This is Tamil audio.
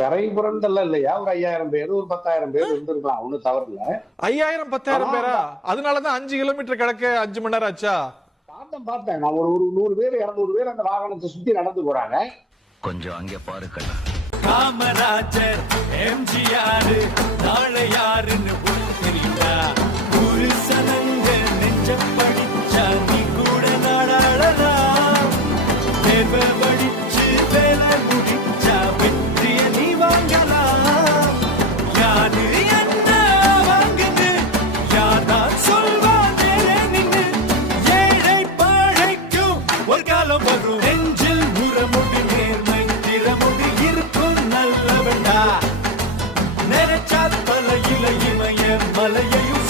கரை புரண்டெல்லாம் இல்லையா, ஒரு 5000 பேர் ஒரு 10,000 பேர் இருந்திருக்கலாம், ஒண்ணு தவறு இல்ல. 5000 10,000 பேரா? அதனாலதான் 5 கிலோமீட்டர் கிடக்க 5 மணி நேரம் ஆச்சா? பார்த்தேன் நான் ஒரு 100 பேர் 200 பேர் அந்த வாகனத்தை சுத்தி நடந்து போறாங்க. கொஞ்சம் அங்கே பாருக்கல. காமராஜர் எம்ஜிஆர் நாளை யாருன்னு தெரியுதா? ஒரு சனங்க நெஞ்ச படிச்சா நீ கூட நாடாளலாம். தேர்வ படிச்சு வேலை முடிச்சா வெற்றிய நீ வாங்கலாம். யாரு என்ன வாங்குது யாதான் சொல்வாங்க நின்று. ஏழை பாழைக்கும் ஒரு காலம் வரும். நெஞ்சில் உரமுடி நேர்மை திறமுடி இருக்கும் நல்லவண்டா. நினைச்சா தலையில இமய மலையையும்